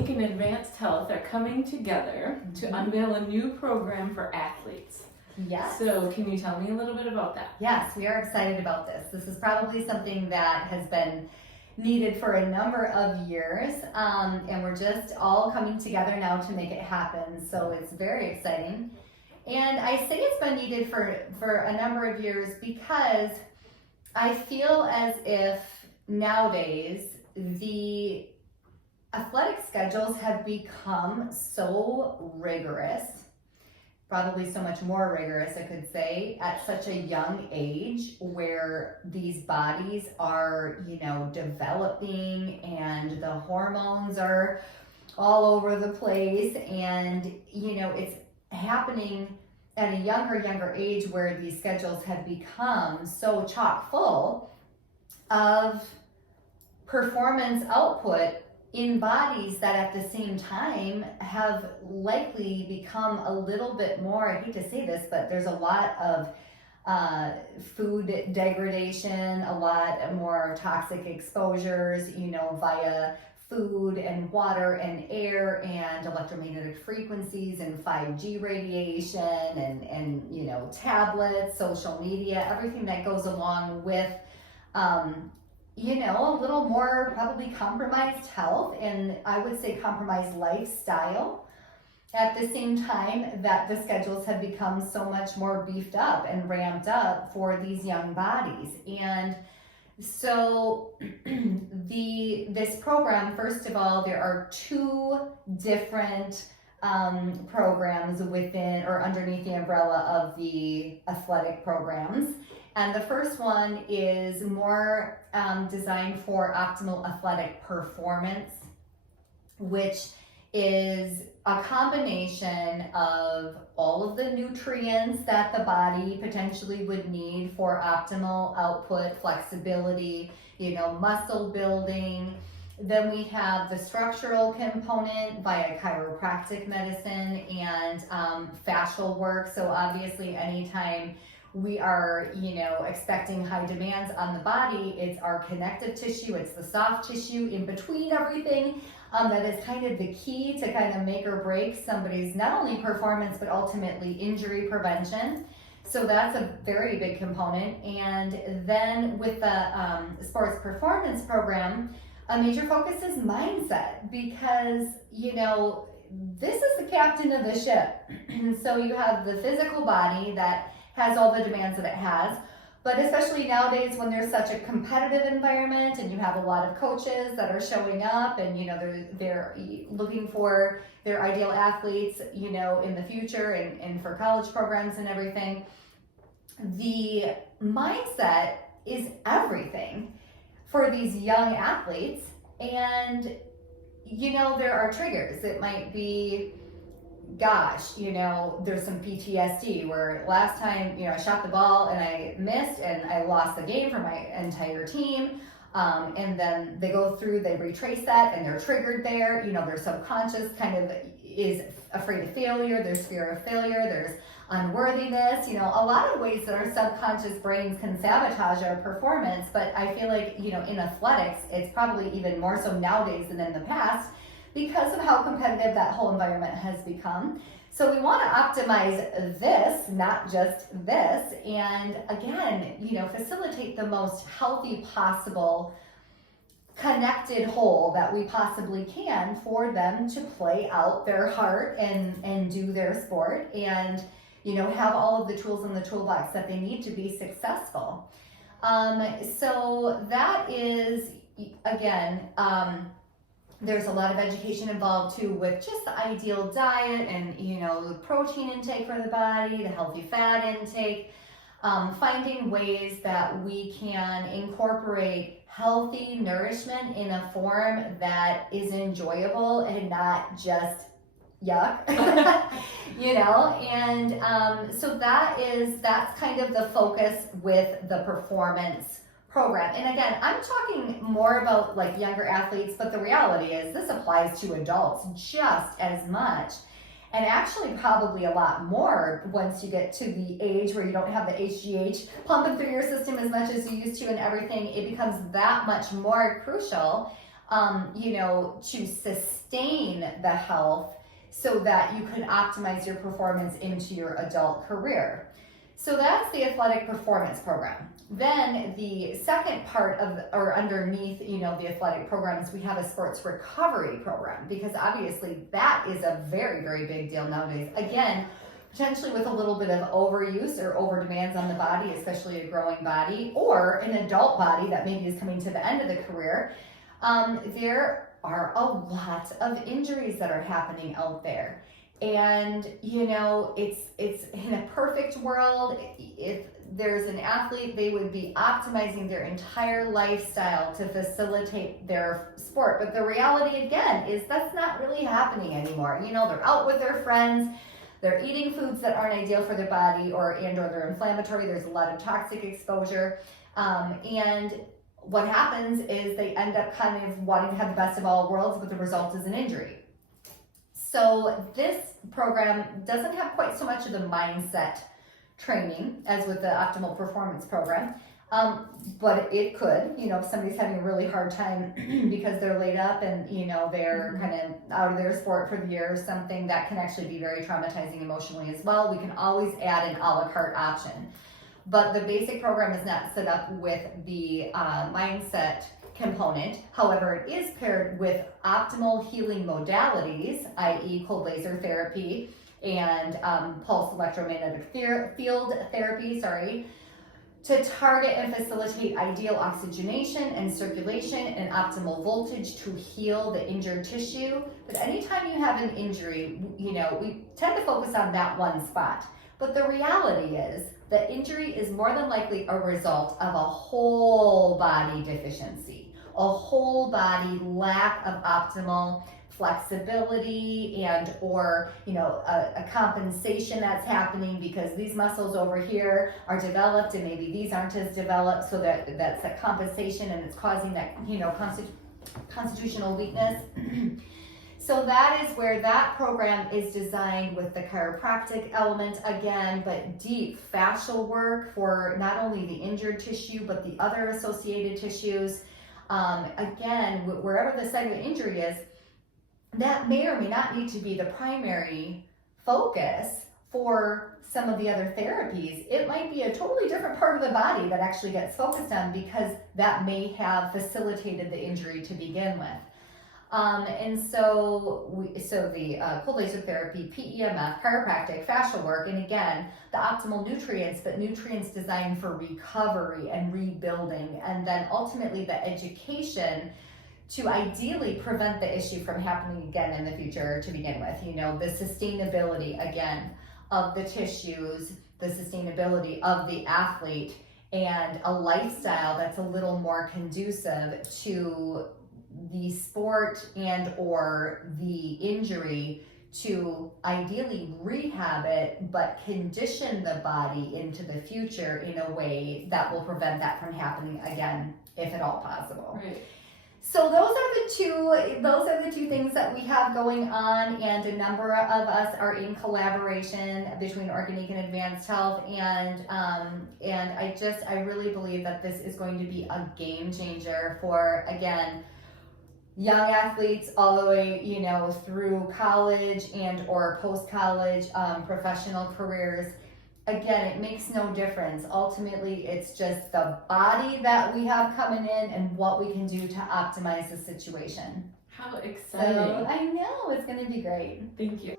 Organique and Advanced Health are coming together to unveil a new program for athletes. Yes. So can you tell me a little bit about that? Yes, we are excited about this. This is probably something that has been needed for a number of years, and we're just all coming together now to make it happen. So it's very exciting. And I say it's been needed for a number of years because I feel as if nowadays the athletic schedules have become so rigorous, probably so much more rigorous, I could say, at such a young age where these bodies are, developing and the hormones are all over the place, and, it's happening at a younger age where these schedules have become so chock full of performance output in bodies that at the same time have likely become a little bit more, I hate to say this, but there's a lot of food degradation, a lot more toxic exposures, via food and water and air and electromagnetic frequencies and 5G radiation and tablets, social media, everything that goes along with a little more probably compromised health, and I would say compromised lifestyle, at the same time that the schedules have become so much more beefed up and ramped up for these young bodies. And so this program, first of all, there are two different programs within or underneath the umbrella of the athletic programs. And the first one is more designed for optimal athletic performance, which is a combination of all of the nutrients that the body potentially would need for optimal output, flexibility, muscle building. Then we have the structural component via chiropractic medicine and fascial work. So obviously anytime we are, expecting high demands on the body, it's our connective tissue, it's the soft tissue in between everything that is kind of the key to kind of make or break somebody's not only performance, but ultimately injury prevention. So that's a very big component. And then with the sports performance program, a major focus is mindset because, this is the captain of the ship. So you have the physical body that has all the demands that it has, but especially nowadays when there's such a competitive environment and you have a lot of coaches that are showing up and they're looking for their ideal athletes in the future and for college programs and everything, the mindset is everything for these young athletes. And there are triggers. It might be, gosh, there's some PTSD where last time, I shot the ball and I missed and I lost the game for my entire team. And then they go through, they retrace that and they're triggered there. Their subconscious kind of is afraid of failure. There's fear of failure. There's unworthiness, a lot of ways that our subconscious brains can sabotage our performance. But I feel like, in athletics, it's probably even more so nowadays than in the past, because of how competitive that whole environment has become. So we want to optimize this, not just this, and again, facilitate the most healthy possible connected whole that we possibly can for them to play out their heart and do their sport and, have all of the tools in the toolbox that they need to be successful. So that is, again, there's a lot of education involved too with just the ideal diet and, the protein intake for the body, the healthy fat intake, finding ways that we can incorporate healthy nourishment in a form that is enjoyable and not just yuck, and so that's kind of the focus with the performance program. And again, I'm talking more about like younger athletes, but the reality is this applies to adults just as much, and actually probably a lot more once you get to the age where you don't have the HGH pumping through your system as much as you used to and everything. It becomes that much more crucial to sustain the health so that you can optimize your performance into your adult career. So that's the athletic performance program. Then the second part of, or underneath, the athletic programs, we have a sports recovery program, because obviously that is a very, very big deal nowadays. Again, potentially with a little bit of overuse or over demands on the body, especially a growing body or an adult body that maybe is coming to the end of the career. There are a lot of injuries that are happening out there. And, it's in a perfect world, if there's an athlete, they would be optimizing their entire lifestyle to facilitate their sport. But the reality, again, is that's not really happening anymore. They're out with their friends, they're eating foods that aren't ideal for their body or they're inflammatory. There's a lot of toxic exposure. And what happens is they end up kind of wanting to have the best of all worlds, but the result is an injury. So this program doesn't have quite so much of the mindset training as with the optimal performance program, but it could, if somebody's having a really hard time because they're laid up and, they're kind of out of their sport for the year or something, that can actually be very traumatizing emotionally as well. We can always add an a la carte option. But the basic program is not set up with the mindset component. However, it is paired with optimal healing modalities, i.e. cold laser therapy and pulse electromagnetic field therapy, to target and facilitate ideal oxygenation and circulation and optimal voltage to heal the injured tissue. But anytime you have an injury, we tend to focus on that one spot. But the reality is the injury is more than likely a result of a whole body deficiency, a whole body lack of optimal flexibility and or a compensation that's happening because these muscles over here are developed and maybe these aren't as developed, so that's a compensation and it's causing that constitutional weakness. So that is where that program is designed with the chiropractic element again, but deep fascial work for not only the injured tissue, but the other associated tissues. Again, wherever the site of injury is, that may or may not need to be the primary focus for some of the other therapies. It might be a totally different part of the body that actually gets focused on because that may have facilitated the injury to begin with. So the cold laser therapy, PEMF, chiropractic, fascial work, and again, the optimal nutrients, but nutrients designed for recovery and rebuilding, and then ultimately the education to ideally prevent the issue from happening again in the future to begin with. The sustainability, again, of the tissues, the sustainability of the athlete, and a lifestyle that's a little more conducive to the sport and or the injury, to ideally rehab it, but condition the body into the future in a way that will prevent that from happening again, if at all possible. Right. So those are the two things that we have going on, and a number of us are in collaboration between Organique and Advanced Health, and I really believe that this is going to be a game changer for, again, young athletes all the way, through college and or post-college professional careers. Again, it makes no difference. Ultimately, it's just the body that we have coming in and what we can do to optimize the situation. How exciting. So, I know, it's going to be great. Thank you.